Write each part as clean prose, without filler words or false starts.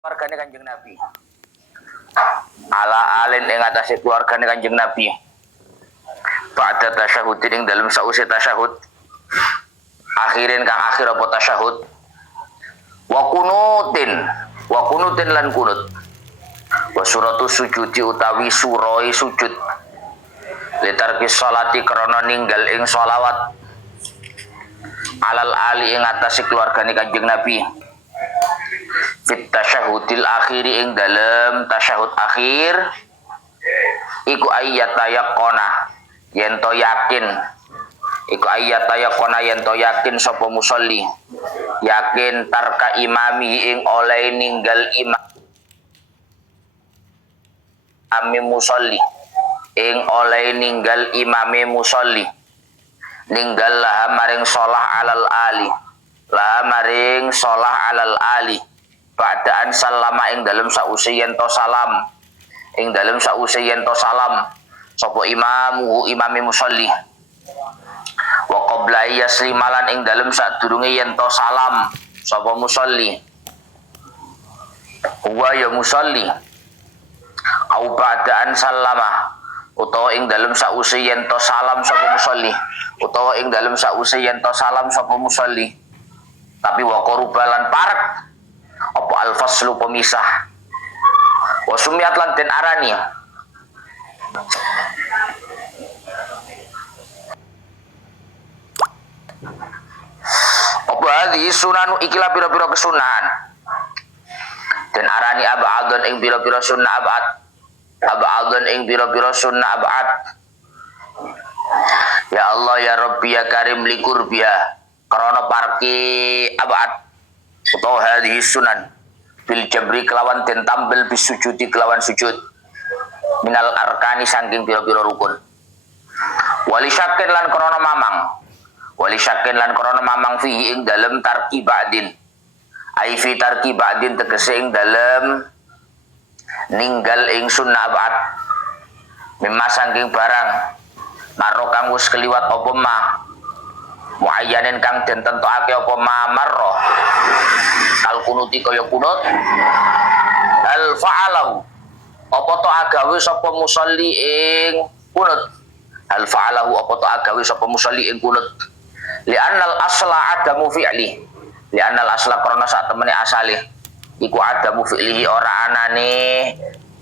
keluargane Kanjeng Nabi. Ala alin ing atase keluargane Kanjeng Nabi. Ba'da tasyahudin ing dalem sause tasyahud. Akhirin kang akhir apa tasyahud. Wa kunutin lan kunut. Wa suratu sujudi utawi suroi sujud. Litarki sholati krana ninggal ing sholawat. Alal ali ing atase keluargane Kanjeng Nabi. Fit tasyahudil akhiri ing dalem tasyahud akhir iku ayyatayaqona yen to yakin iku ayyatayaqona yen to yakin sapa musolli yakin tarka imami ing oleh ninggal imami musolli ing oleh ninggal imame musolli ninggal laha maring sholah alal ali laha maring sholah alal ali ba'daan salama ing dalem sause yen to salam ing dalem sause yen to salam sapa imame musolli wa qabla yaslimalan ing dalem sadurunge yen to salam sapa musolli wa ya musolli au ba'daan salama utawa ing dalem sause yen to salam sapa musolli utawa ing dalem sause yen to salam sapa musolli tapi wa qarubalan parek apa al-faslu pemisah wa sumiyat lan den arani apa hadhi sunanu ikilah pira-pira kesunahan den arani ab'adun ing pira-pira sunnah ab'adun ing pira-pira sunnah ab'ad ya Allah ya Rabbi ya Karim likur biha karena parki ab'ad utawa hadhihi sunan bil jabri kelawan den tampil bisujudi kelawan sujud minal arkani saking pira-pira rukun wali syakin lan krana mamang fihi ing dalem tarki ba'din ai fi tarki ba'din tegese ing dalem ninggal ing sunnah abad mimma saking barang maro kang wis keliwat apa mah muayyanin kang den tentokake apa marro kal kunuti kaya kunut al fa'alahu apa to agawe sapa musolli ing kunut al fa'alahu apa to agawe sapa musolli ing kunut li'annal asla adamu fi'li li'annal asla krana sak temene asale iku adamu fi'lihi ora anane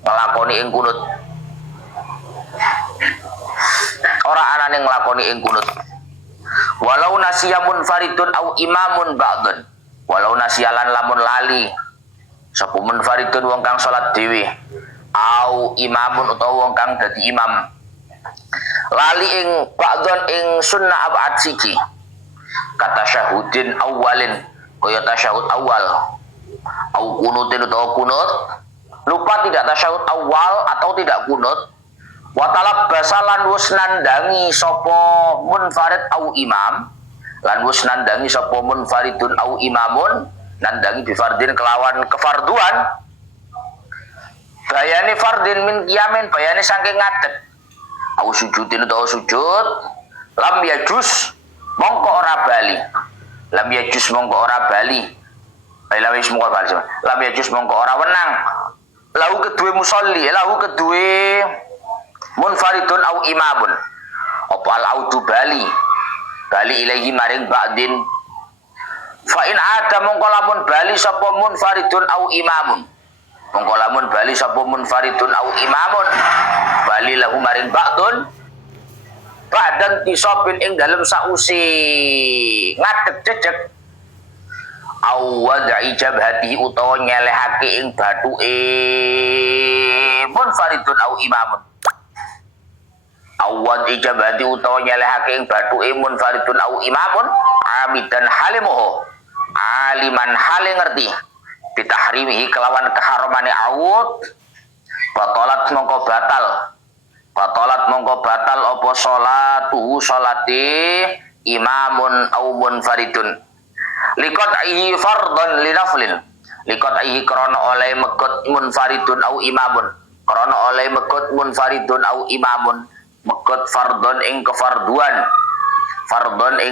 nglakoni ing kunut ora anane nglakoni ing kunut walau nasiyamun faridun au imamun ba'dun walau nasiyalan lamun lali sapa munfaridun wong kang salat dhewe au imamun utawa wong kang dadi imam lali ing ba'dun ing sunnah ab'ad siji kata syahudin awalin kaya tasyahud awal au kunutin utawa kunut lupa tidak tasyahud awal atau tidak kunut watalab basalan wus nandangi sapa munfarid au imam lan wus nandangi sapa munfaridun au imamun nandangi bifardin kelawan kefarduan bayane fardin min qiyamin bayane saking ngadeg au sujudin utawa sujud lam yajus mongko ora bali lam yajus mongko ora bali lam yajus mongko ora wenang lahu kedue musolli lahu kedue munfaridun au imamun apa al audu bali ilaihi maring ba'din fa in ada mongko lamun bali sapa munfaridun au imamun mongko lamun bali sapa munfaridun au imamun bali lahu maring ba'dun ba'dan tisabin ing dalem sausi ngadeg jejeg au wada'i jabhati utawa nyelehake ing bathuke munfaridun au imamun awad ijabati utawa nyelehake ing bathuke munfaridun au imamun amidan halimuhu aliman hale ngerti bitahrimihi kelawan keharamane awud batalat mongko batal apa salatuhu salati imamun au munfaridun liqat'ihi fardhan linaflin liqat'ihi krana oleh megot munfaridun au imamun krana oleh megot munfaridun au imamun megot fardhon ing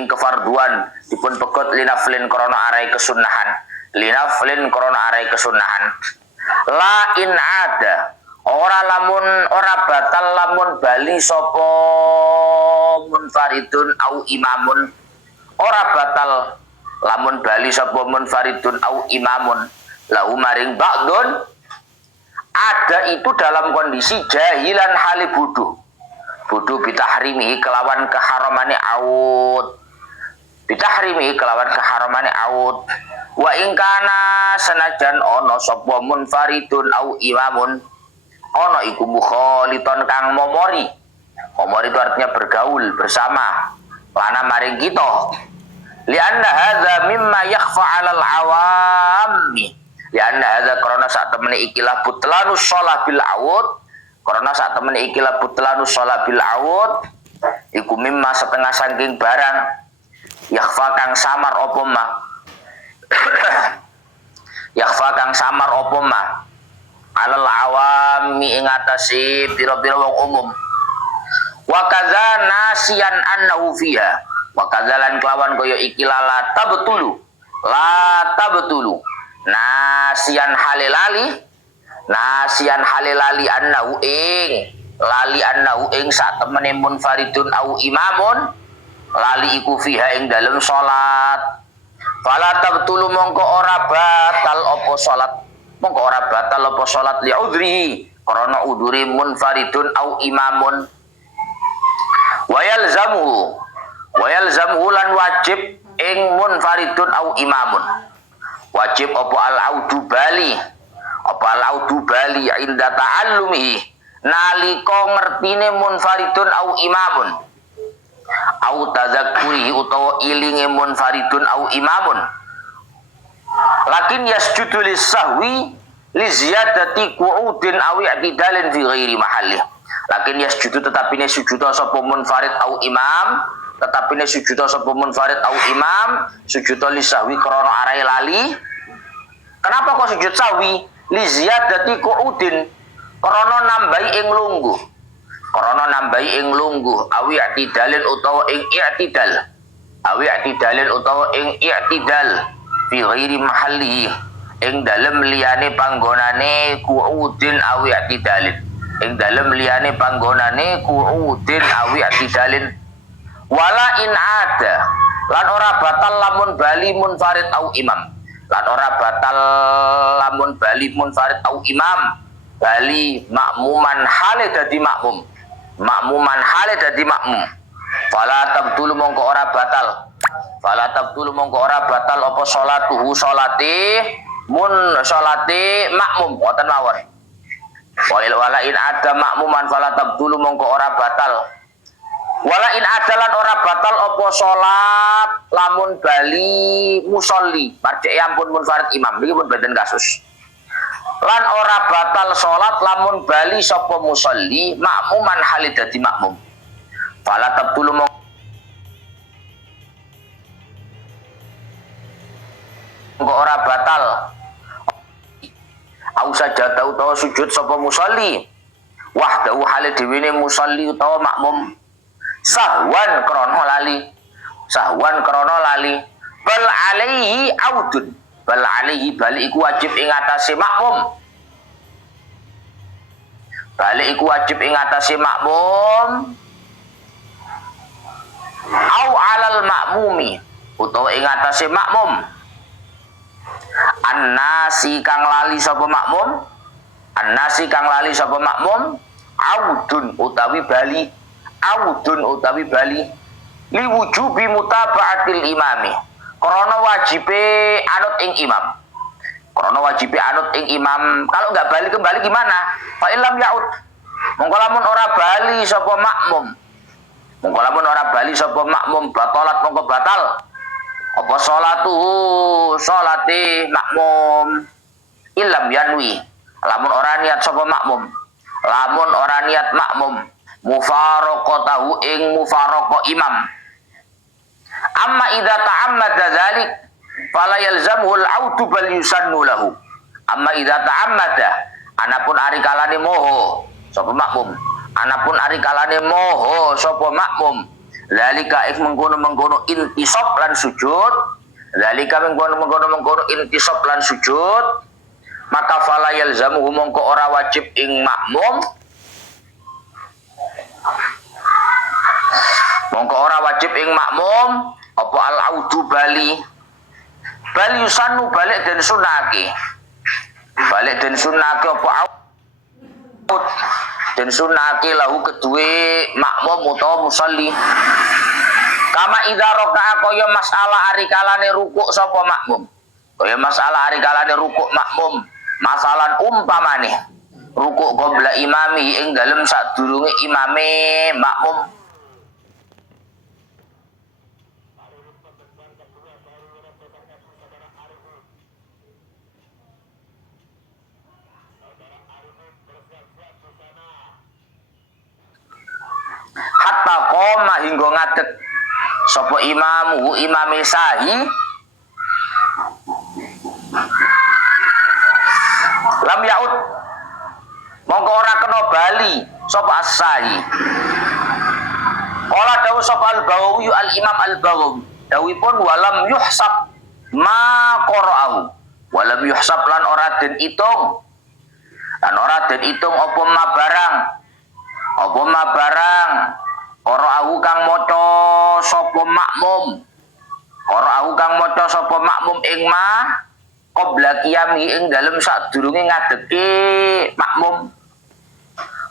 kefarduan dipun pegot linaflin krana arai kesunahan linaflin krana arai kesunahan. La in ada ora batal lamun bali sapa munfaridun au imamun. Ora batal lamun bali sapa munfaridun au imamun lahu maring ba'dun, ada itu dalam kondisi jahilan hali bodoh bitahrimihi kelawan keharamane aud, bitahrimihi kelawan keharamane aud. Wa ingkana senajan ono sapa munfaridun au imamun, ono iku mukhaliton kang momori itu artinya bergaul bersama lana maring kita. Lianna hadza mimma yakhfa 'alal awammi, lianna hadza karena saat temene ikilah butlanus shalah bil aud, karena saat temene ikilah butlanus shalah bil aud iku mimma setengah saking barang yakhfa kang samar apa ma yakhfa kang samar apa ma 'alal awammi ing atase pira-pira wong umum. Wa kadza nasiyan annahu fiha, wa kadzalan kelawan kaya iki la tabtulu nasiyan halilali annahu ing sak temene munfaridun au imamun lali iku fiha ing dalem salat. Fala tabtulu mongko ora batal apa salat li udhrihi karena udhuri munfaridun au imamun. Wayalzamu lan wajib ing munfaridun au imamun, wajib apa al-audu bali inda ta'allumihi nalika ngertine munfaridun au imamun, au tadzakkurihi utawa ilinge munfaridun au imamun. Lakin yasjudu lis-sahwi li ziyadati qu'udin aw i'tidalin fi ghairi mahallih. Lakin yasjudu tetapi ne sujud sapa munfarid au imam, sujud lis-sahwi krana arai lali. Kenapa kok sujud sahwi? Li ziyadati qu'udin, krana nambahi ing lungguh, awi i'tidalin utawa ing i'tidal fi ghairi mahallihi ing dalem liyane panggonane qu'udin awi i'tidalin, wala in ada lan ora batal lamun bali munfarid au imam, bali makmuman hale dadi makmum, fala tabtulu mongko ora batal apa salatuhu salate makmum wonten mawon. Wala in ada makmuman fala tabtulu mongko ora batal. Wala in adalan ora batal apa salat lamun bali musolli, marjek ampun munfarid imam niki pun benten kasus. Lan ora batal salat lamun bali sapa musolli makmuman halid dadi makmum. Fala tabtulu mongko ora batal. Au sajada utawa sujud sapa musolli wahdahu hale dhewe musolli utawa makmum sahwan krana lali bal alaihi audun, bali iku wajib ing atase makmum, au alal makmumi utawa ing atase makmum. Annasi kang lali sapa makmum audun utawi bali li wujubi mutaba'atil imami krana wajibe anut ing imam. Kalau enggak bali kembali gimana? Fa illam yaud, mongko lamun ora bali sapa makmum batalat mongko batal apa salate makmum. Illam yanwi, lamun ora niat makmum mufaraqatahu ing mufaraqah imam. Amma idza ta'ammada dzalik fala yalzamuhu al-audu bal yusannu lahu. Amma idza ta'ammada, anapun ari kalane moho sapa makmum, zalika mengkono intisab lan sujud Zalika mengkono intisab lan sujud, maka fala yalzamuhu mongko ora wajib ing makmum, apa al audu bali yusannu balik dan sunaki apa aud dan sunaki lahu kedue makmum utawa musalli kama idza raka'a kaya masalah ari kalane rukuk sapa makmum masalan umpamane rukuk qabla imami ing dalem sadurunge imame makmum hatta qoma hingga ngadeg sapa imame sahi lam yaud mongko ora kena bali sapa as-sahi. Qala dawu sapa al-Baghawi al-Imam al-Baghawi dawuhipun walam yuhsab ma qara'ahu walam yuhsab lan ora den itung apa ma barang qara'ahu kang maca sapa makmum ing ma qabla qiyami ing dalem sadurunge ngadeke makmum.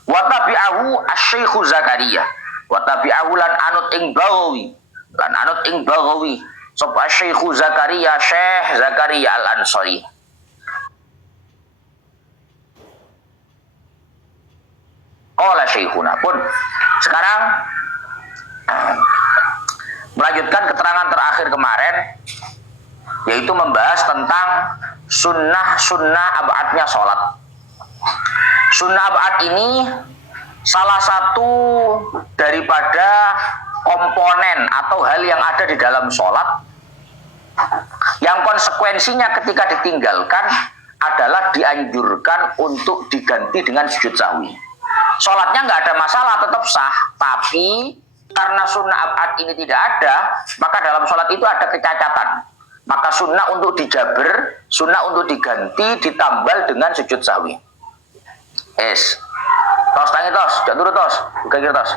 Wa tabi'ahu asy-Syaikh Zakaria lan anut ing Baghawi sapa Syekh Zakaria Al-Ansari. Qala Syekhuna pun sekarang melanjutkan keterangan terakhir kemarin, yaitu membahas tentang sunnah ab'adnya sholat. Sunnah ab'ad ini salah satu daripada komponen atau hal yang ada di dalam sholat yang konsekuensinya ketika ditinggalkan adalah dianjurkan untuk diganti dengan sujud sahwi. Sholatnya nggak ada masalah, tetap sah, tapi karena sunnah ab'ad ini tidak ada, maka dalam sholat itu ada kecacatan. Maka sunnah untuk dijaber, sunnah untuk diganti, ditambal dengan sujud sahwi. Tos, tangi tos, jangan turun tos, buka kiri tos.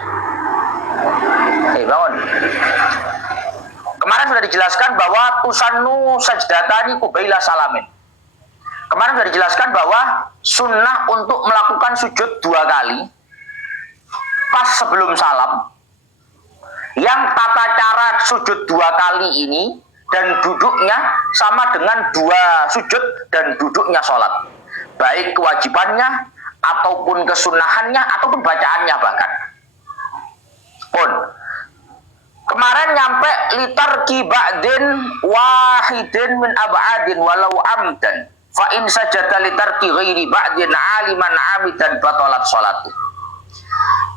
Bangun. Kemarin sudah dijelaskan bahwa tusannu sajdatani kubaila salamin. Kemarin sudah dijelaskan bahwa sunnah untuk melakukan sujud 2 kali pas sebelum salam, yang tata cara sujud 2 kali ini dan duduknya sama dengan 2 sujud dan duduknya sholat, baik kewajibannya ataupun kesunahannya ataupun bacaannya bahkan. Kemarin nyampe litarki ba'din wahidin min ab'adin walau amdan fa in sajada litarki ghairi ba'din aliman amidan batalat sholatu.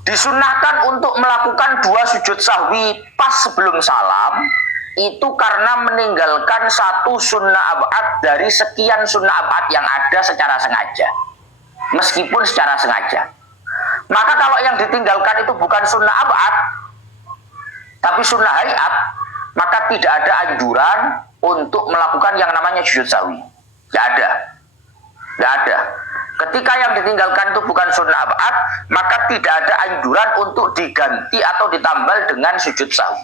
Disunnahkan untuk melakukan 2 sujud sahwi pas sebelum salam itu karena meninggalkan 1 sunnah ab'ad dari sekian sunnah ab'ad yang ada secara sengaja, meskipun secara sengaja. Maka kalau yang ditinggalkan itu bukan sunnah ab'ad tapi sunnah hayat, maka tidak ada anjuran untuk melakukan yang namanya sujud sahwi. Tidak ada. Ketika yang ditinggalkan itu bukan sunnah ab'ad, maka tidak ada anjuran untuk diganti atau ditambal dengan sujud sahwi.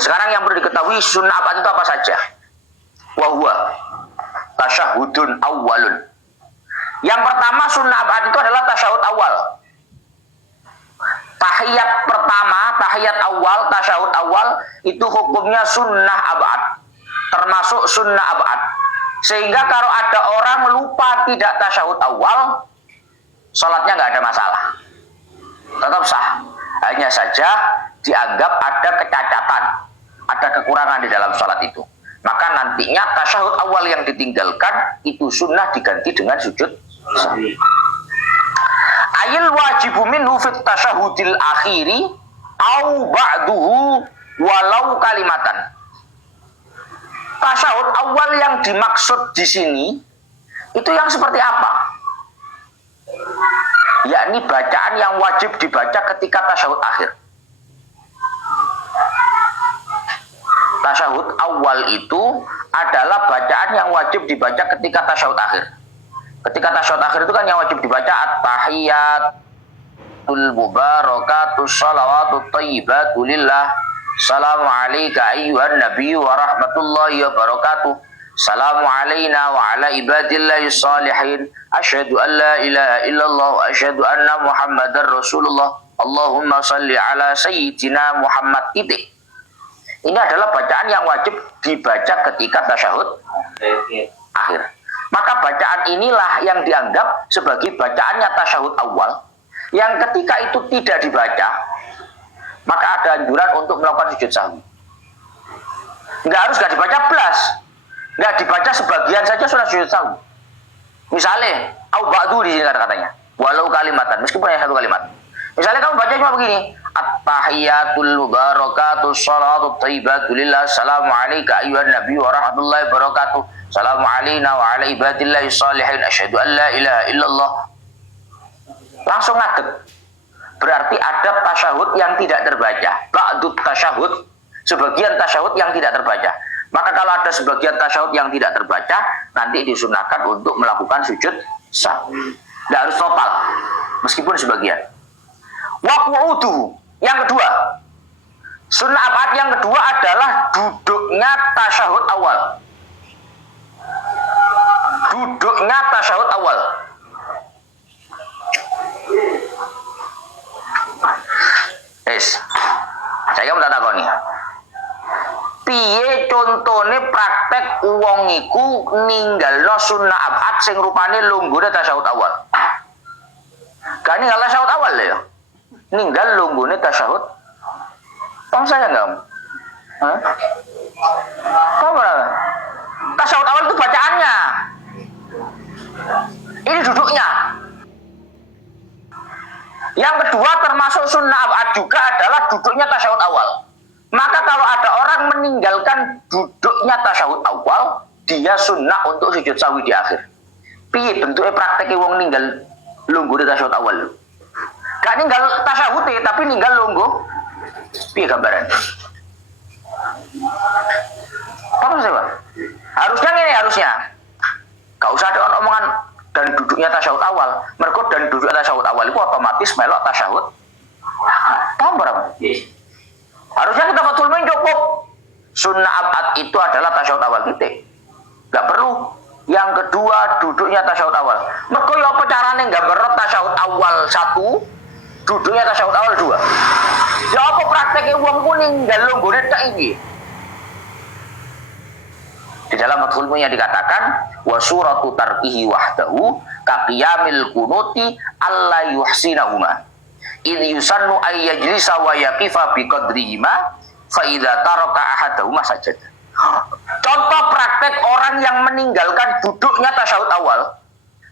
Sekarang yang perlu diketahui sunnah ab'ad itu apa saja? Wa huwa tasyahudun awwalun. Yang pertama sunnah ab'ad itu adalah tasyahud awal. Tahiyat pertama, tahiyat awal, tasyahud awal itu hukumnya sunnah ab'ad, termasuk sunnah ab'ad. Sehingga kalau ada orang lupa tidak tasyahud awal, sholatnya nggak ada masalah, tetap sah. Hanya saja dianggap ada kecacatan, ada kekurangan di dalam sholat itu. Maka nantinya tasyahud awal yang ditinggalkan itu sunnah diganti dengan sujud sahwi. Ayil wajibu minhu fit tasyahudil akhiri au ba'duhu walau kalimatan. Tasyahud awal yang dimaksud di sini itu yang seperti apa? Yakni bacaan yang wajib dibaca ketika tasyahud akhir. Tasyahud awal itu adalah bacaan yang wajib dibaca ketika tasyahud akhir. Ketika tasyahud akhir itu kan yang wajib dibaca at-tahiyatul mubarakatus shalawatut thayyibatu lillah. Assalamu alayka ayyuhan nabiyyu wa rahmatullahi wa barakatuh. Assalamu alayna wa ala ibadillahi shalihin. Asyhadu an la ilaha illallah wa asyhadu anna Muhammadar Rasulullah. Allahumma salli ala sayyidina Muhammad titik. Ini adalah bacaan yang wajib dibaca ketika tasyahud akhir. Maka bacaan inilah yang dianggap sebagai bacaannya tasyahud awal. Yang ketika itu tidak dibaca, maka ada anjuran untuk melakukan sujud sahwi. Nggak dibaca belas. Nggak dibaca sebagian saja sudah sujud sahwi. Misalnya, au ba'du di sini kata-katanya. Walau kalimatan, meskipun hanya satu kalimat. Misalnya kamu baca cuma begini, at-tahiyatul mubarakatus shalawatut thayyibatu lillah. Assalamu alayka ayyuhan nabiyyu wa rahmatullahi wa barakatuh. Assalamu alayna wa ala ibadillahi shalihin. Asyhadu an la ilaha illallah. Langsung ngadeg. Berarti ada tasyahud yang tidak terbaca. Ba'dut tasyahud, sebagian tasyahud yang tidak terbaca. Maka kalau ada sebagian tasyahud yang tidak terbaca, nanti disunahkan untuk melakukan sujud sahwi. Tidak harus total, meskipun sebagian. Waqu'udu yang kedua, sunnah abad yang kedua adalah duduknya tasyahud awal. Duduknya tasyahud awal. Saya mau takoni. Piye contone praktek wong iku ninggalno sunnah abad sing rupane lunggune tasyahud awal? Gak ninggal tasyahud awal ya? Ninggal lunggune tasyahud. Paham saya enggak? Hah? Paham enggak? Tasyahud awal itu bacaannya. Ini duduknya. Yang kedua termasuk sunnah abad juga adalah duduknya tasyahud awal. Maka kalau ada orang meninggalkan duduknya tasyahud awal, dia sunnah untuk sujud sahwi di akhir. Piye bentuknya prakteknya wong ninggal lungguh di tasyahud awal? Gak ninggal tasyahud tapi ninggal lungguh. Piye gambaran? Apa sih, Pak? Harusnya ini harusnya. Gak usah ada omongan dan duduknya tasyahud awal. Mergo dan duduknya tasyahud awal itu otomatis melok tasyahud. Paham berapa? Harusnya kita fatul main cukup. Sunnah abad itu adalah tasyahud awal titik. Gak perlu. Yang kedua duduknya tasyahud awal. Mergo ya apa carane gambar tasyahud awal 1, duduknya tasyahud awal 2. Ya apa prakteknya wong kuning dan longgone tak iki. Di dalam Fathul Mu'in dikatakan wa suratu tarkihi wahdahu ka qiyamil kunuti alla yuhsinahuma id yusannu ay yajlisa wa yaqifa bi qadrihima fa idza taraka ahadahuma sajad. Contoh praktek orang yang meninggalkan duduknya tasyahud awal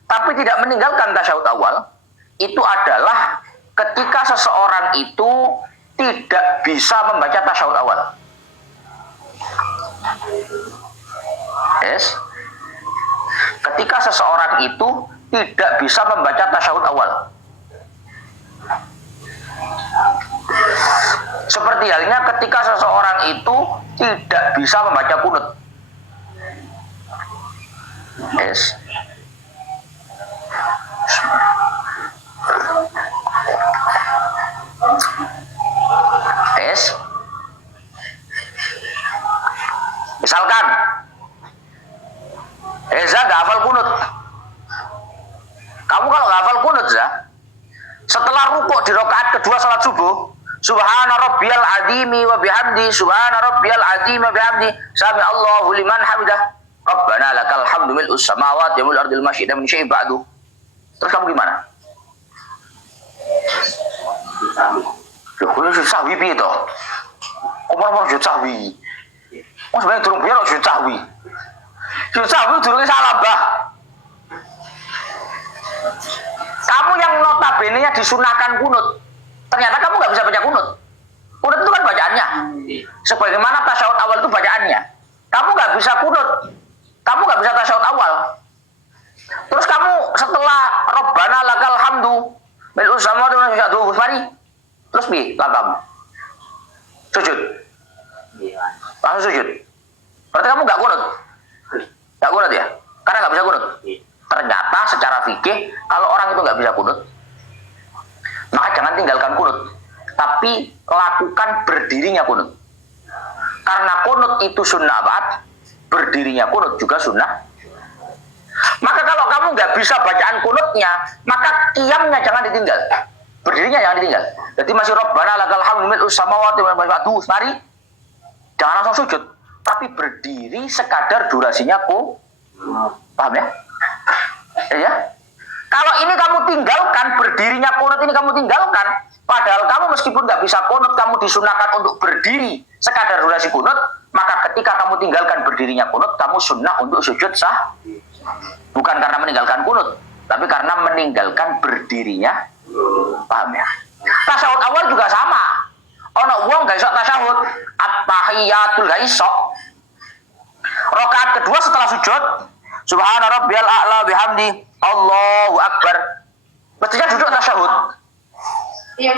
tapi tidak meninggalkan tasyahud awal itu adalah ketika seseorang itu tidak bisa membaca tasyahud awal. Yes. Ketika seseorang itu tidak bisa membaca tasyahud awal. Seperti halnya ketika seseorang itu tidak bisa membaca kunut. Yes. Yes. Misalkan Reza gak hafal kunut. Kamu kalau gak hafal kunut ya, setelah rukuk di rakaat kedua salat subuh, subhana rabbiyal azimi wa bihamdi, subhana rabbiyal azimi wa bihamdi, sami Allahu liman hamidah, rabbana lakal hamdu mil'us samawati wal ardil masyidah min syai'in ba'du. Terus kamu gimana? Loh, kok sujud sahwi piye to? Kok mau sujud sahwi? Oh sebenarnya durung biar sujud sahwi. Sujud sahwi durungnya salah, Mbah. Kamu yang notabene-nya disunahkan kunut, ternyata kamu nggak bisa baca kunut. Kunut itu kan bacaannya. Sebagaimana tasyahud awal itu bacaannya. Kamu nggak bisa kunut. Kamu nggak bisa tasyahud awal. Terus kamu setelah Rabbana lakal hamdu mil'us samawati wal ardi mari. Terus bi, kamu sujud. langsung sujud. Berarti kamu nggak kunut? Nggak kunut ya? Karena nggak bisa kunut. Ternyata secara fikih kalau orang itu nggak bisa kunut, maka jangan tinggalkan kunut, tapi lakukan berdirinya kunut. Karena kunut itu sunnah abad, berdirinya kunut juga sunnah. Maka kalau kamu nggak bisa bacaan kunutnya, maka qiyamnya jangan ditinggal, berdirinya jangan ditinggal. Jadi masih Rabbana lakal hamdu mil'us samawati wal ardi, mari jangan langsung sujud, tapi berdiri sekadar durasinya paham ya? Ya. Kalau ini kamu tinggalkan, berdirinya kunut ini kamu tinggalkan, padahal kamu meskipun nggak bisa kunut, kamu disunahkan untuk berdiri sekadar durasi kunut, maka ketika kamu tinggalkan berdirinya kunut, kamu sunnah untuk sujud sah. Bukan karena meninggalkan kunut, tapi karena meninggalkan berdirinya. Paham ya? Tasyahud awal juga sama. Ono wong gak iso tasyahud, at-tahiyatul gak iso. Rakaat kedua setelah sujud, subhana rabbiyal a'la bihamdi, Allahu akbar. Mestinya duduk tasyahud. Iya,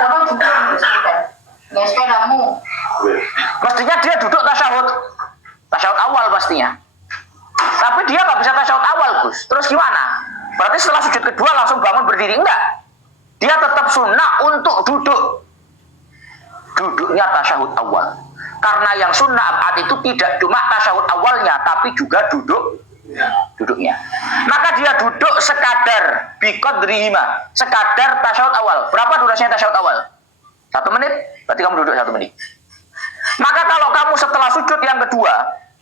apa duduk sepeda? Nggak sepedamu. Mestinya dia duduk tasyahud. Tasyahud awal pastinya. Tapi dia nggak bisa tasyahud awal, Gus. Terus gimana? Berarti setelah sujud kedua langsung bangun berdiri? Enggak. Dia tetap sunnah untuk duduk. Duduknya tasyahud awal. Karena yang sunnah abad itu tidak cuma tasyahud awalnya, tapi juga duduknya. Maka dia duduk sekadar biqadrihima, sekadar tasyahud awal. Berapa durasinya tasyahud awal? 1 menit? Berarti kamu duduk 1 menit. Maka kalau kamu setelah sujud yang kedua,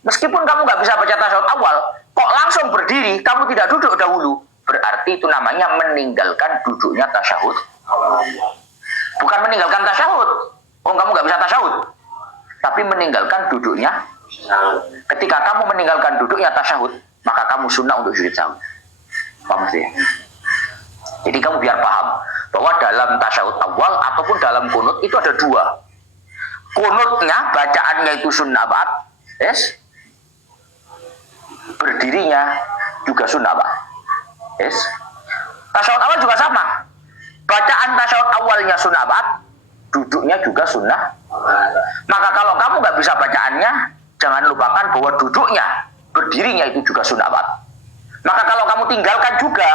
meskipun kamu nggak bisa baca tasyahud awal, kok langsung berdiri, kamu tidak duduk dahulu, berarti itu namanya meninggalkan duduknya tasyahud. Bukan meninggalkan tasyahud, kamu nggak bisa tasyahud, tapi meninggalkan duduknya. Ketika kamu meninggalkan duduknya tasyahud, maka kamu sunnah untuk sujud sahwi. Paham sih? Jadi kamu biar paham bahwa dalam tasyahud awal ataupun dalam kunut itu ada dua. Kunutnya, bacaannya itu sunnah abad, yes. Berdirinya juga sunnah abad, yes. Tasyahud awal juga sama. Bacaan tasyahud awalnya sunnah abad, duduknya juga sunnah. Maka kalau kamu nggak bisa bacaannya, jangan lupakan bahwa duduknya, berdirinya itu juga sunnah abad. Maka kalau kamu tinggalkan juga,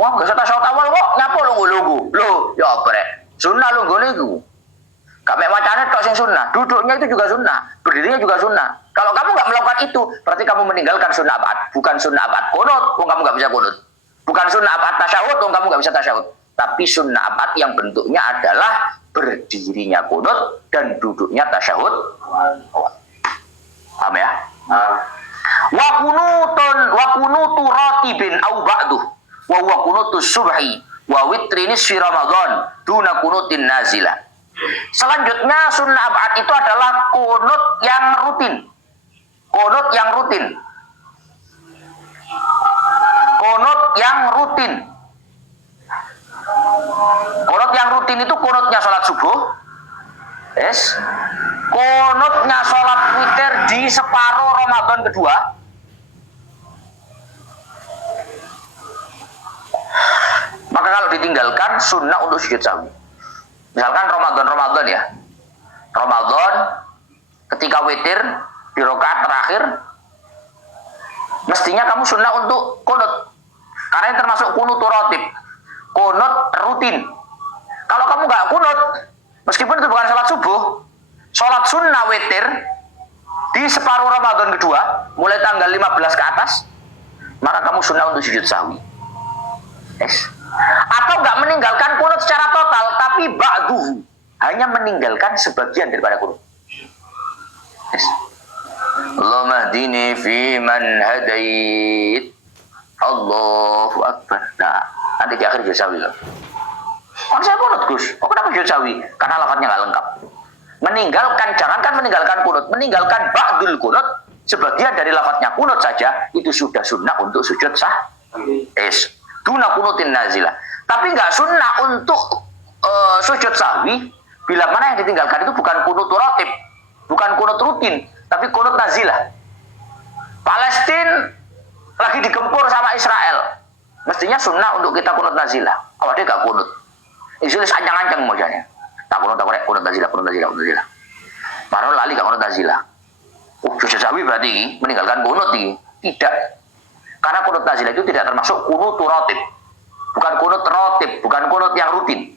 wah nggak usah tasyahud awal kok, nyapa lunggu-lunggu, lo ya bre, sunnah lunggu niku. Kami wacana tok sing sunnah, duduknya itu juga sunnah, berdirinya juga sunnah. Kalau kamu nggak melakukan itu, berarti kamu meninggalkan sunnah abad. Bukan sunnah abad kunut, kamu nggak bisa kunut. Bukan sunnah abad tasyahud, kamu nggak bisa tasyahud. Tapi sunnah abad yang bentuknya adalah berdirinya kunut dan duduknya tasyahud. Paham ya? Wa kunutu ratibin au ba'duh wa kunutus subhi wa witri nisfi Ramadan duna kunutin nazilah. Selanjutnya sunnah abad itu adalah kunut yang rutin. Kunut yang rutin. Kunut yang rutin. Kunut yang rutin itu kunutnya sholat subuh. Yes. Kunutnya sholat witir di separuh Ramadan kedua. Maka kalau ditinggalkan sunnah untuk sujud sahwi. Misalkan Ramadan ya. Ramadan ketika witir di rakaat terakhir, mestinya kamu sunnah untuk kunut. Karena ini termasuk kunut ratib. Kunut rutin. Kalau kamu nggak kunut, meskipun itu bukan sholat subuh, sholat sunnah witir di separuh Ramadan kedua, mulai tanggal 15 ke atas, maka kamu sunnah untuk sujud sahwi. Yes. Atau nggak meninggalkan kunut secara total, tapi ba'duhu, hanya meninggalkan sebagian daripada kunut. Yes. Allahumma hdini fi man hadait. Allahu akbar. Nah, nanti di akhir sujud sahwi loh. Kan saya kunut, Gus. Oh, kenapa sujud sahwi? Karena lafadznya nggak lengkap. Meninggalkan, jangankan meninggalkan kunut, meninggalkan ba'dul kunut, sebagian dari lafadznya kunut saja, itu sudah sunnah untuk sujud sah. Es. Duna kunutin nazilah. Tapi nggak sunnah untuk sujud sahwi bila mana yang ditinggalkan itu bukan kunut ratib, bukan kunut rutin, tapi kunut nazilah. Palestina lagi digempur sama Israel, mestinya sunnah untuk kita kunut nazilah. Kalau dia nggak kunut, isulis ancang-ancang mojanya. Tak kunut nazilah. Maro lali gak kunut nazilah. Sujud sahwi berarti ini meninggalkan kunut ini. Tidak. Karena kunut nazilah itu tidak termasuk kunut rotib. Bukan kunut rotib, bukan kunut yang rutin.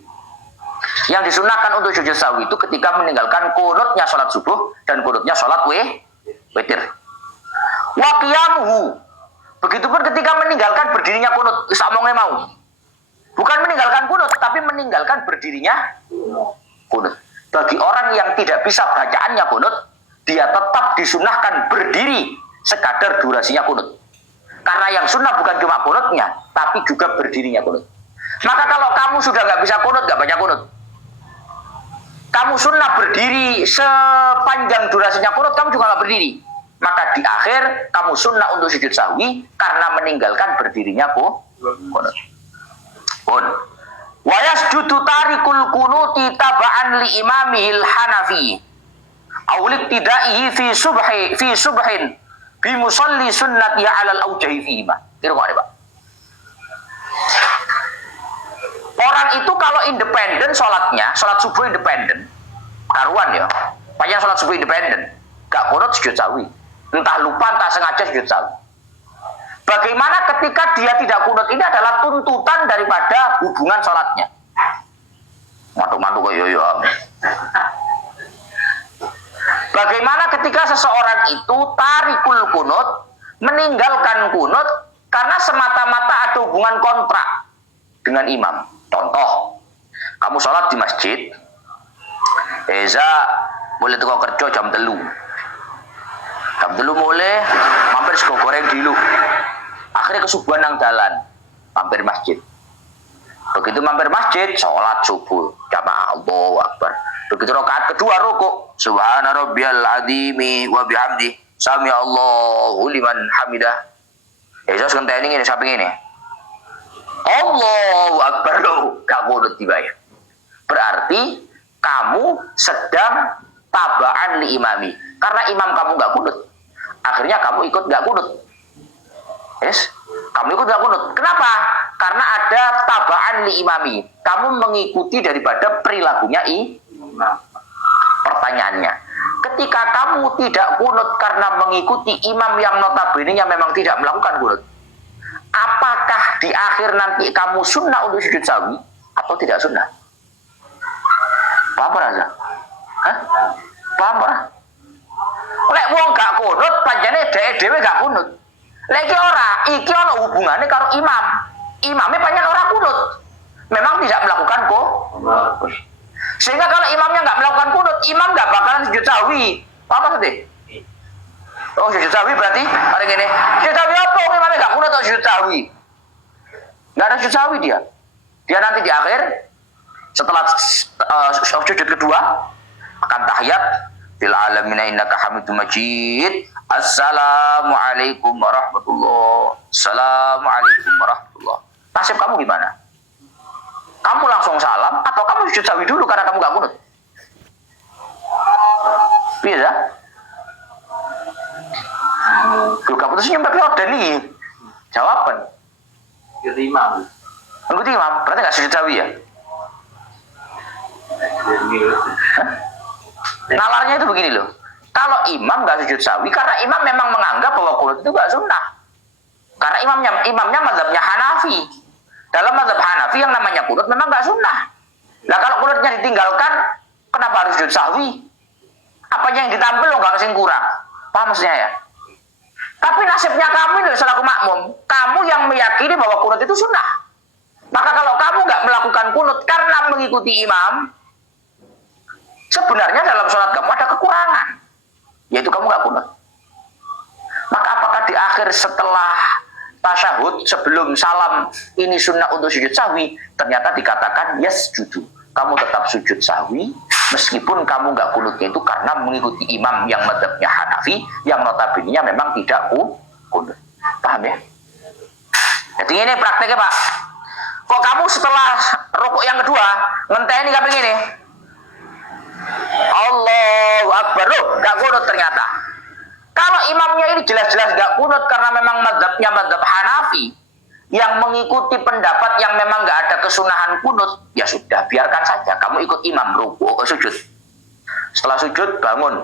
Yang disunahkan untuk sujud sahwi itu ketika meninggalkan kunutnya sholat subuh dan kunutnya sholat witir. Wa qiyamuhu. Begitupun ketika meninggalkan berdirinya kunut. Bisa omongnya mau. Bukan meninggalkan kunut, tapi meninggalkan berdirinya kunut. Bagi orang yang tidak bisa bacaannya kunut, dia tetap disunahkan berdiri sekadar durasinya kunut. Karena yang sunnah bukan cuma kunutnya, tapi juga berdirinya kunut. Maka kalau kamu sudah nggak bisa kunut, nggak baca kunut, kamu sunnah berdiri sepanjang durasinya kunut, kamu juga nggak berdiri. Maka di akhir kamu sunnah untuk sujud sahwi karena meninggalkan berdirinya kunut. Pun wa yasjudu tarikul kunuti taba'an li imamihil hanafi aw liqtidaihi fi subhin bi musalli sunnati 'alal aujahi fihi ma. Kira kok ada, Pak. Orang itu kalau independen sholatnya, sholat subuh independen, karuan ya, panjang sholat subuh independen, gak kunut sujud sahwi, entah lupa entah sengaja sujud sahwi. Bagaimana ketika dia tidak kunut, ini adalah tuntutan daripada hubungan sholatnya. Mantuk-mantuk kok yoyo. Bagaimana ketika seseorang itu tarikul kunut, meninggalkan kunut karena semata-mata ada hubungan kontrak dengan imam. Contoh, kamu sholat di masjid, Eza boleh tukang kerja jam 3. Jam 3 mulai mampir sego goreng dulu. Akhirnya kesubuhan nang dalan, mampir masjid. Begitu mampir masjid, sholat subuh, jamaah Allahu Akbar. Begitu rakaat kedua rukuk, subhana rabbiyal azimi wa bihamdi, sami Allahu liman hamidah. Eza ngenteni ngene samping ini. Allahu Akbar lo, gak kunut dibayar. Berarti kamu sedang tabaan li imami. Karena imam kamu gak kunut, akhirnya kamu ikut gak kunut. Yes, kamu ikut gak kunut. Kenapa? Karena ada tabaan li imami. Kamu mengikuti daripada perilakunya imam. Pertanyaannya, ketika kamu tidak kunut karena mengikuti imam yang notabene-nya memang tidak melakukan kunut, apakah di akhir nanti kamu sunnah untuk sujud sahwi atau tidak sunnah? Paham aja? Hah? Paham ora? Lek wong gak kunut, pancene dhewe gak kunut. Lek iki ora, iki ana hubungane karo imam. Imamnya pancen ora kunut. Memang tidak melakukan kunut. Sehingga kalau imamnya nggak melakukan kunut, imam nggak bakalan sujud sahwi. Paham maksudnya? Oh, sujud sahwi berarti ada gini. Sujud sahwi apa? Imamnya nggak kunut atau sujud sahwi? Nggak ada sujud sahwi dia. Dia nanti di akhir setelah sujud kedua akan tahiyat fil alamina innaka hamidum majid. Assalamualaikum warahmatullah. Assalamualaikum warahmatullah. Nasib kamu gimana? Kamu langsung salam atau kamu sujud sahwi dulu karena kamu gak kunut? Bisa? Tuh kamu tuh senyum tapi udah nih jawaban. Ikuti imam. Ikuti imam, berarti gak sujud sahwi ya? Nalarnya itu begini loh. Kalau imam gak sujud sahwi karena imam memang menganggap bahwa kunut itu gak sunnah. Karena imamnya mazhabnya Hanafi. Dalam mazhab Hanafi yang namanya kunut memang gak sunnah. Nah kalau kunutnya ditinggalkan, kenapa harus sujud sahwi? Apanya yang ditampil loh gak sing kurang. Paham maksudnya ya? Tapi nasibnya kamu ini selaku makmum, kamu yang meyakini bahwa kunut itu sunnah. Maka kalau kamu gak melakukan kunut karena mengikuti imam, sebenarnya dalam sholat kamu ada kekurangan, yaitu kamu gak kunut. Maka apakah di akhir setelah tasyahud sebelum salam ini sunnah untuk sujud sahwi, ternyata dikatakan yasjudu, kamu tetap sujud sahwi meskipun kamu nggak kunutnya itu karena mengikuti imam yang mazhabnya Hanafi yang notabene-nya memang tidak kunut. Paham ya? Jadi ini prakteknya Pak. Kok kamu setelah rukuk yang kedua ngenteni kaping ini Allahu Akbar, loh gak kunut ternyata. Kalau imamnya ini jelas-jelas gak kunut karena memang mazhabnya mazhab Hanafi yang mengikuti pendapat yang memang gak ada kesunahan kunut, ya sudah biarkan saja, kamu ikut imam rukuk sujud. Setelah sujud bangun,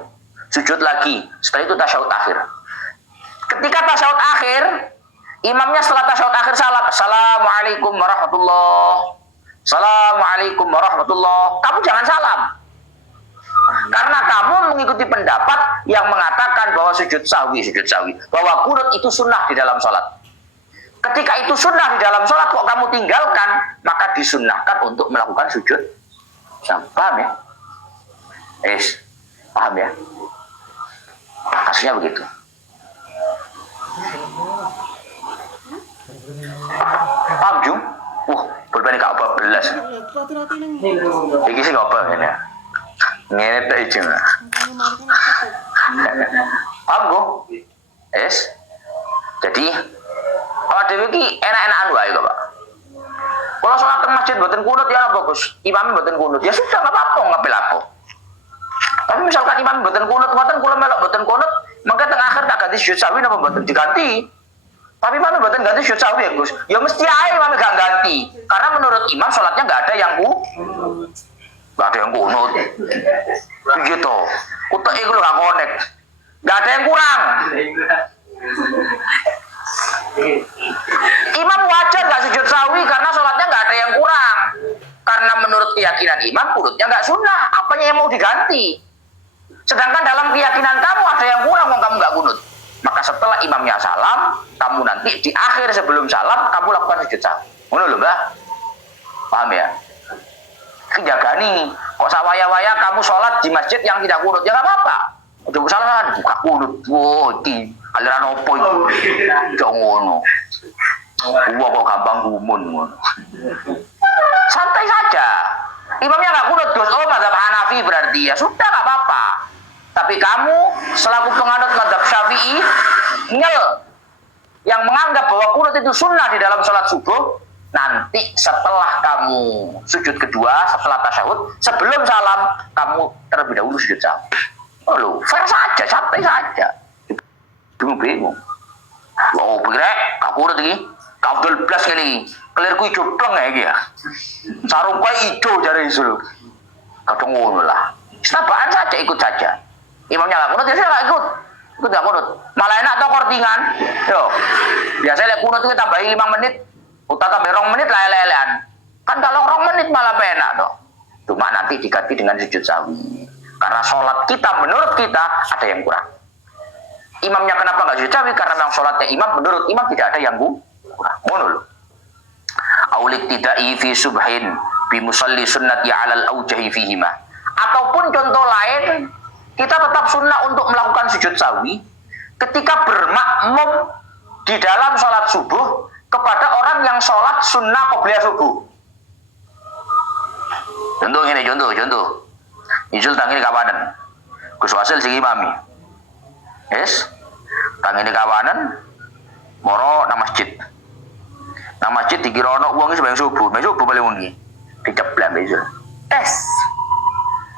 sujud lagi. Setelah itu tasyahud akhir. Ketika tasyahud akhir, imamnya setelah tasyahud akhir salam, assalamualaikum warahmatullah, assalamualaikum warahmatullah. Kamu jangan salam, karena kamu mengikuti pendapat yang mengatakan bahwa sujud sahwi, bahwa kunut itu sunnah di dalam sholat. Ketika itu sunnah di dalam sholat kok kamu tinggalkan, maka disunnahkan untuk melakukan sujud. Paham ya? Paham ya? Kasusnya begitu. Paham Jung? Berbanding kak 14. Iki sih gak apa ini. Ngene tak izin lah. Paham Go? Jadi dewe iki enak-enakan wae kok, Pak. Kalau sholat teng masjid mboten kunut ya bagus. Imam mboten kunut ya sudah enggak apa-apa, ngapel apa. Tapi misalkan imam mboten kunut, ngoten kula melok mboten kunut, mangke teng akhir tak ganti sujud sahwi napa mboten diganti. Tapi imam mboten ganti sujud sahwi ya, Gus. Ya mesti ae imam gak ganti. Karena menurut imam sholatnya enggak ada yang kunut. Begitu. Utek iku lho gak connect. Enggak ada yang kurang. Imam wajar gak sujud sahwi karena sholatnya gak ada yang kurang. Karena menurut keyakinan imam kunutnya gak sunnah. Apanya yang mau diganti? Sedangkan dalam keyakinan kamu ada yang kurang, kamu gak kunut. Maka setelah imamnya salam, kamu nanti di akhir sebelum salam kamu lakukan sujud sahwi. Ngono lho, Mbah. Paham ya? Kejagani kok sawaya-waya kamu sholat di masjid yang tidak kunut ya gak apa-apa. Udah salah buka kunut. Iki aliran opo itu? Jangan ngono. Gua kok gampang gumun ngono. Santai saja. Imamnya enggak kunut, Gus. Oh, mazhab Hanafi berarti ya sudah enggak apa-apa. Tapi kamu selaku penganut mazhab Syafi'i yang menganggap bahwa kunut itu sunnah di dalam sholat subuh, nanti setelah kamu sujud kedua, setelah tasyahud, sebelum salam, kamu terlebih dahulu sujud sahwi. Oh lo, fair saja, santai saja. Bingung. Oh, pikirnya, kaku udah tinggi. Kau Abdul Blas ini, kelirku hijau pleng ya. Sarung kau hijau jari isul. Kadang ngono lah. Setabaan saja, ikut saja. Imamnya nggak kunut, ya saya nggak ikut. Ikut nggak kunut. Malah enak toh kortingan. Yo, biasanya lek kunut itu tambahin 5 menit. Udah tambah 2 menit lah lelean. Kan kalau 2 menit malah enak toh. Cuma nanti diganti dengan sujud sahwi. Karena sholat kita, menurut kita, ada yang kurang. Imamnya kenapa nggak sujud sahwi? Karena memang sholatnya imam, menurut imam tidak ada yang kurang. Ngono loh. Aulik tidai fi subhin bi musalli sunnati alal aujahi fihima. Ataupun contoh lain, kita tetap sunnah untuk melakukan sujud sahwi ketika bermakmum di dalam sholat subuh kepada orang yang sholat sunnah qobliyah subuh. Contoh ini, contoh. Ijul tangini kawanan, Gus Wasil sing imami. Tangini kawanan, moro nang masjid. Nang masjid dikira ana wong sembahyang subuh, paling wengi. Diceblek Ijul.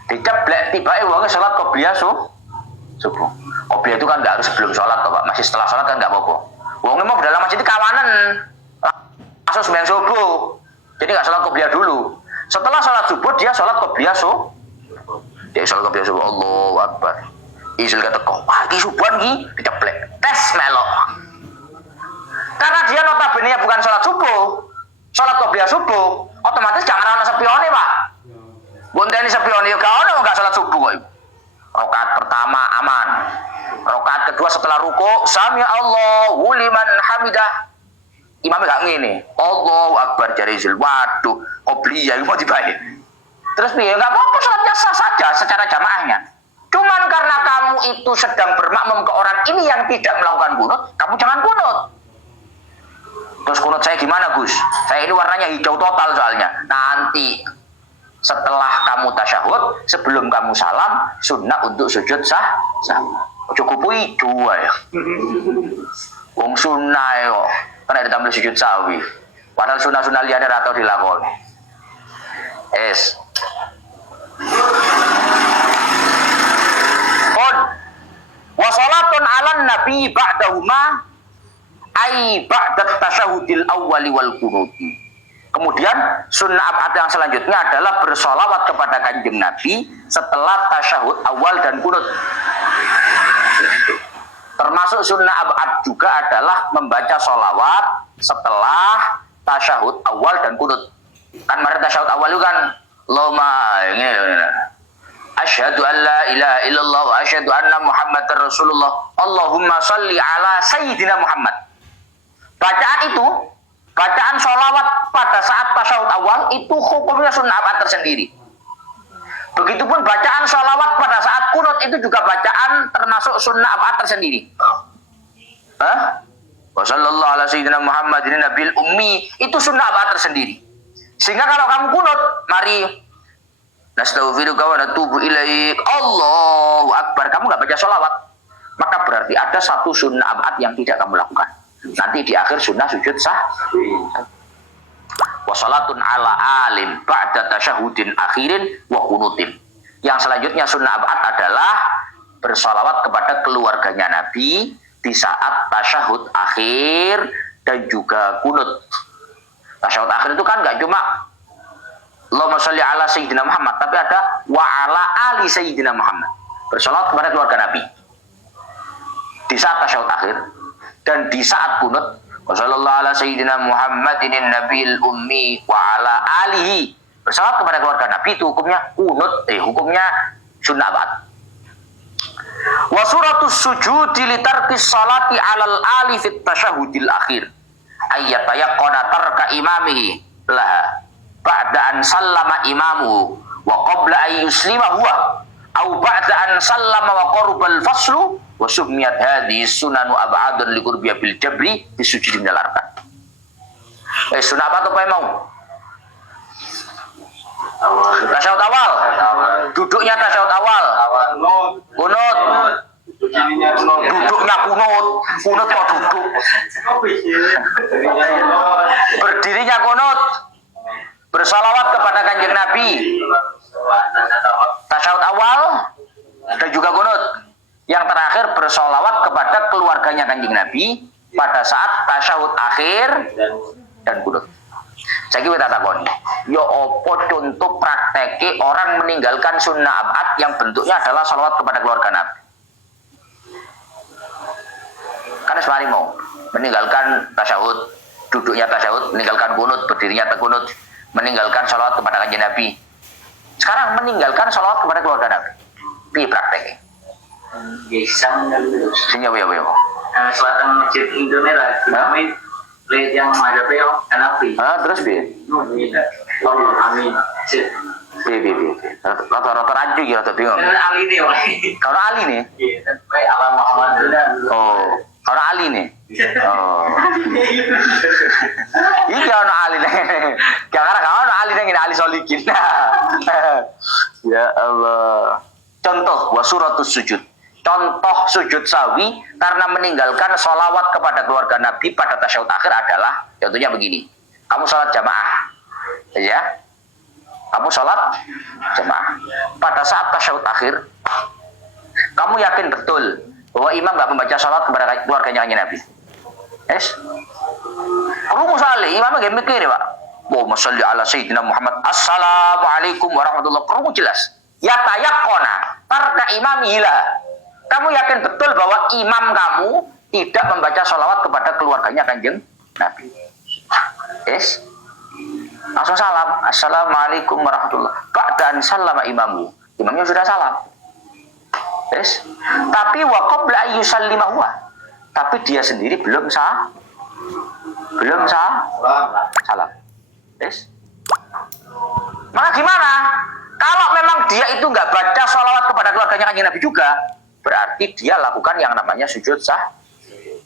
Diceblek tibake wong salat qobliyah subuh. Qobliyah itu kan enggak harus sebelum salat toh, Pak. Masih setelah salat kan enggak apa-apa. Wong mau dalam masjid kawanan. Langsung sembahyang subuh. Jadi enggak salat qobliyah dulu. Setelah salat subuh dia salat qobliyah subuh. Dia sholat qobliyah subuh, Allahu Akbar. Izul kata kok, iki subuhan iki diceblek. Tes melok. Karena dia notabene bukan sholat subuh. Sholat qobliyah subuh, otomatis jangan ana sepione, Pak. Bonteni sepione yo gak ono enggak sholat subuh kok. Rakaat pertama aman. Rakaat kedua setelah ruku, sami Allahu liman hamidah. Imamnya gak ngene. Allahu Akbar jari Izul. Waduh, qobliyah mau dibayar. Terus piye? Enggak apa-apa, sholatnya sah saja secara jamaahnya. Cuman karena kamu itu sedang bermakmum ke orang ini yang tidak melakukan kunut, kamu jangan kunut. Terus kunut saya gimana, Gus? Saya ini warnanya hijau total soalnya. Nanti setelah kamu tasyahud, sebelum kamu salam, sunnah untuk sujud sah. Cukup hijau ya. Wong sunnah yo, karena ditambah sujud sahwi. Padahal sunnah-sunnah liane atau dilakoni. Wa salatun 'alan nabi ba'dahuma ai ba'da tasyahudil awwali wal qunuti. Kemudian sunnah abad yang selanjutnya adalah bersolawat kepada kanjeng Nabi setelah tasyahud awal dan kunut. Termasuk sunnah abad juga adalah membaca solawat setelah tasyahud awal dan kunut. Kan kemarin tasyahud awal itu kan ini. Asyhadu an la ilaha illallah wa asyhadu anna Muhammadar Rasulullah. Allahumma shalli ala sayyidina Muhammad. Bacaan sholawat pada saat tasyahud awal itu hukumnya sunnah abad tersendiri. Begitupun bacaan sholawat pada saat kunut itu juga bacaan termasuk sunnah abad tersendiri. Wa sallallahu ala sayyidina Muhammad ini nabil ummi, itu sunnah abad tersendiri. Sehingga kalau kamu kunut, mari nastaghfiruka wa natubu ilaik, Allahu akbar, kamu nggak baca sholawat, maka berarti ada satu sunnah abad yang tidak kamu lakukan. Nanti di akhir sunnah sujud sah. Wassalatun ala alim ba'da tasyahudin akhirin wa kunutin. Yang selanjutnya sunnah abad adalah bersolawat kepada keluarganya Nabi di saat tasyahud akhir dan juga kunut. Tasyahud akhir itu kan nggak cuma Allahumma sholli ala sayyidina Muhammad, tapi ada wa ala ali sayyidina Muhammad. Bersolawat kepada keluarga Nabi di saat tasyahud akhir dan di saat kunut. Wassallallahu ala sayyidina Muhammadin nabil ummi wa ala alihi. Bersolawat kepada keluarga Nabi itu hukumnya kunut, hukumnya sunnah abad. Wa suratus sujudi li tarkis salati alal ali fit tasyahudil akhir ayyatayaqqana tarka imamihi laha ba'da an sallama imamuhu wa qabla an yuslima huwa au ba'da an sallama wa qarubal faslu wa sumiyat hadhihi sunanu ab'adun li qurbiya bil jabri fi sujudi minal arkan. Sunnah apa tuh mau? Tasyahud awal. Duduknya tasyahud awal. Kunut. Duduknya kunut. Kunut kok duduk. Berdirinya kunut. Bersalawat kepada kanjeng Nabi. Tasyahud awal dan juga kunut. Yang terakhir bersolawat kepada keluarganya kanjeng Nabi pada saat tasyahud akhir dan kunut. Saya kira takon, yo opo contoh prakteki orang meninggalkan sunnah abad yang bentuknya adalah salawat kepada keluarga Nabi. Karena semari mau meninggalkan tasyahud, duduknya tasyahud, meninggalkan kunut, berdirinya kunut, meninggalkan salawat kepada kanjeng Nabi. Sekarang meninggalkan salawat kepada keluarga Nabi. Piye prakteknya? Gesang dan Sini ya. selatan masjid Indonesia kami lihat yang ada peo kanapi. Terus piye? Allah amin. Piye. Rata-rata raju ya, rata bingung. Kan Ali nih, Wak. Kalau Ali nih? Iya, kan kayak ala Muhammad dulu. Oh, kalau Ali nih? Oh. Iya ono Ali nih. Karena kalau Ali nih Ali solikin. Ya Allah. Contoh wasuratus sujud. Contoh sujud sawi karena meninggalkan sholawat kepada keluarga Nabi pada tasyahud akhir adalah contohnya begini. Kamu sholat jamaah, ya? Kamu sholat jamaah. Pada saat tasyahud akhir, kamu yakin betul bahwa imam nggak membaca sholat kepada keluarganya Nabi. Yes? Kamu salih, imam nggak mikir ya, Pak. Allahumma sholli ala sayyidina Muhammad. Assalamualaikum warahmatullahi wabarakatuh. Kamu jelas. Ya tayakkona tarka imamilah. Kamu yakin betul bahwa imam kamu tidak membaca sholawat kepada keluarganya kanjeng Nabi. Yes? Langsung salam. Assalamualaikum warahmatullahi wabarakatuh. Ba'dan sallama imamu. Imamnya sudah salam. Yes? Tapi wa qabla ayyusallima huwa. Tapi dia sendiri belum salam. Salam. Yes? Maka gimana? Kalau memang dia itu nggak baca sholawat kepada keluarganya kanjeng Nabi juga, berarti dia lakukan yang namanya sujud sah.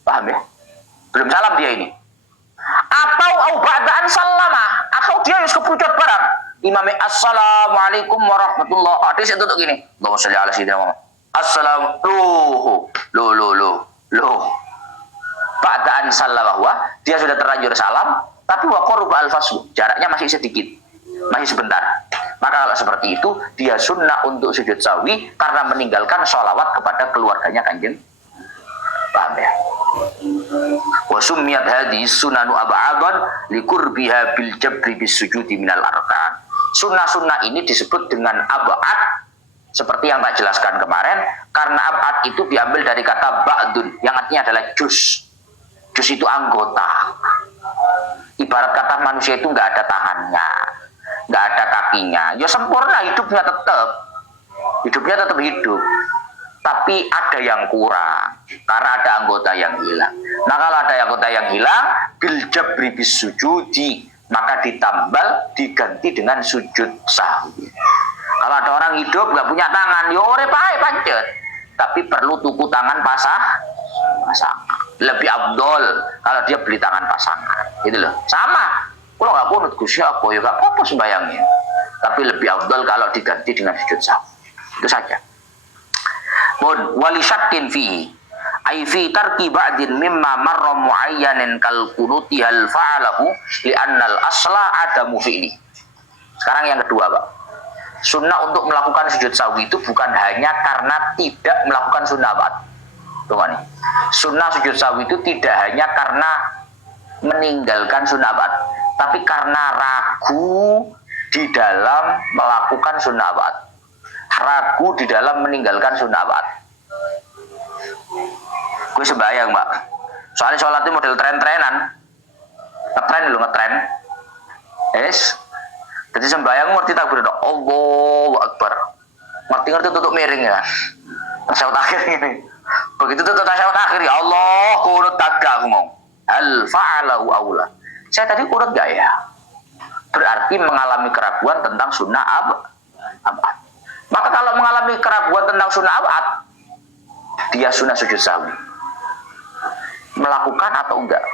Paham ya? Belum salam dia ini. Atau ba'daan sallama, atau dia harus kepucut barang. Imamnya assalamualaikum warahmatullahi wabarakatuh. Hadis itu gini. Allahumma sholli ala sayyidina Muhammad. Loh. Ba'daan sallama huwa, dia sudah terlanjur salam, tapi wa qaruba al-fasl, jaraknya masih sedikit. Masih sebentar. Maka kalau seperti itu, dia sunnah untuk sujud sawi karena meninggalkan sholawat kepada keluarganya kanjeng. Paham ya? Wa summiyat hadhihi sunanu ab'adan liqurbiha bil jabri bis sujudi minal arkan. Sunnah-sunnah ini disebut dengan ab'ad seperti yang tak jelaskan kemarin, karena ab'ad itu diambil dari kata ba'dun yang artinya adalah juz. Juz itu anggota. Ibarat kata manusia itu nggak ada tangannya, nggak ada kakinya, ya sempurna hidupnya tetap. Hidupnya tetap hidup. Tapi ada yang kurang karena ada anggota yang hilang. Nah, kalau ada anggota yang hilang, bil jabri bis sujudi, maka ditambal diganti dengan sujud sahwi. Kalau ada orang hidup nggak punya tangan, yo ore pae pancet. Tapi perlu tuku tangan pasang. Lebih abdol kalau dia beli tangan pasangan, gitu loh. Sama. Kalau nggak kunut Gus apa ya nggak apa-apa sembayangnya. Tapi lebih abdol kalau diganti dengan sujud sahwi. Itu saja. Pun wali syakin fi ay fi tarki ba'din mimma marra muayyanin kal qunuti hal fa'alahu li annal asla adamu fi'li. Sekarang yang kedua, Pak. Sunnah untuk melakukan sujud sahwi itu bukan hanya karena tidak melakukan sunnah ba'd. Tunggu nih. Sunnah sujud sahwi itu tidak hanya karena meninggalkan sunnah ba'd, tapi karena ragu di dalam melakukan sunnah ba'd. Ragu di dalam meninggalkan sunnah ba'd. Gue sembayang, Mbak. Soalnya sholatnya model tren-trenan. Ngetren dulu, ngetren. Yes. Jadi sembayang ngerti takbir dong. Allahu Akbar. Ngerti tutup miring ya. Tasyahud akhir ini. Begitu tutup tasyahud akhir, ya Allah, kunut tagak aku mau. Al fa'alahu aula. Saya tadi kunut gak ya? Berarti mengalami keraguan tentang sunnah ab'ad. Maka kalau mengalami keraguan tentang sunnah ab'ad, dia sunnah sujud sahwi. Melakukan atau enggak?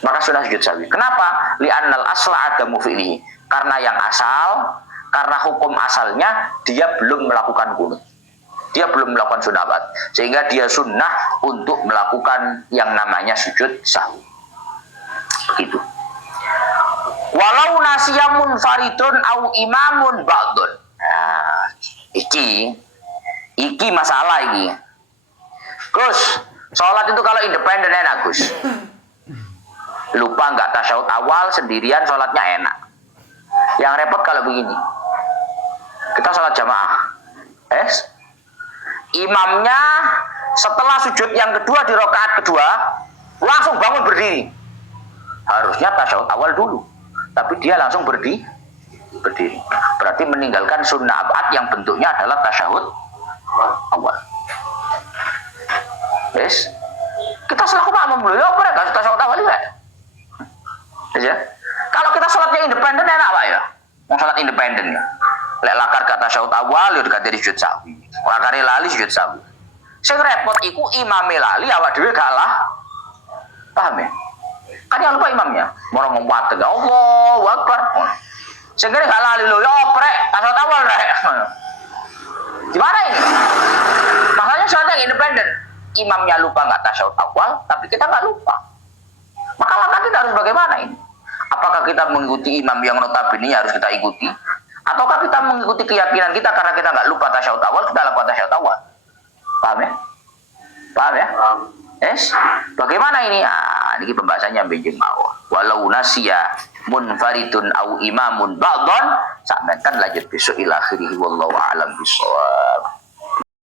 Maka sunnah sujud sahwi. Kenapa? Li'annal asla adamu fi'lihi. Karena yang asal, karena hukum asalnya dia belum melakukan kunut. Dia belum melakukan sunnah ab'ad. Sehingga dia sunnah untuk melakukan yang namanya sujud sahwi. Begitu. Walau nasiyamun faridun au imamun ba'dun. Nah, iki masalah iki. Gus, sholat itu kalau independen enak, Gus. Lupa nggak tasyahud awal sendirian sholatnya enak. Yang repot kalau begini. Kita sholat jamaah. Imamnya setelah sujud yang kedua di rakaat kedua langsung bangun berdiri. Harusnya tasyahud awal dulu, tapi dia langsung berdiri. Berarti meninggalkan sunnah ab'ad yang bentuknya adalah tasyahud awal. Yes. Kita selaku makmum dulu, ya mereka tasyahud awal juga. Ya. Kalau kita sholatnya independen enak, Pak ya. Mau sholat independen ya. Lek lakar kata tasyahud awal ya diganti sujud sahwi. Lakare lali sujud sahwi. Sing repot iku imame lali awak dhewe kalah. Paham ya? Kan yang lupa imamnya. Moro ngomong Allahu Akbar. Sing kene gak lali lho, ya oprek tasyahud awal rek. Gimana ini? Makanya sholatnya independen. Imamnya lupa nggak tasyahud awal, tapi kita nggak lupa. Maka langkah kita harus bagaimana ini? Apakah kita mengikuti imam yang notabene harus kita ikuti? Ataukah kita mengikuti keyakinan kita karena kita nggak lupa tasyahud awal, kita lakukan tasyahud awal? Paham ya? Paham ya? Yes? Bagaimana ini? Ah, ini pembahasannya benjing mau. Walau nasiya munfaridun au imamun ba'dhan, sampean lanjut besok ila akhirih wallahu a'lam bishawab.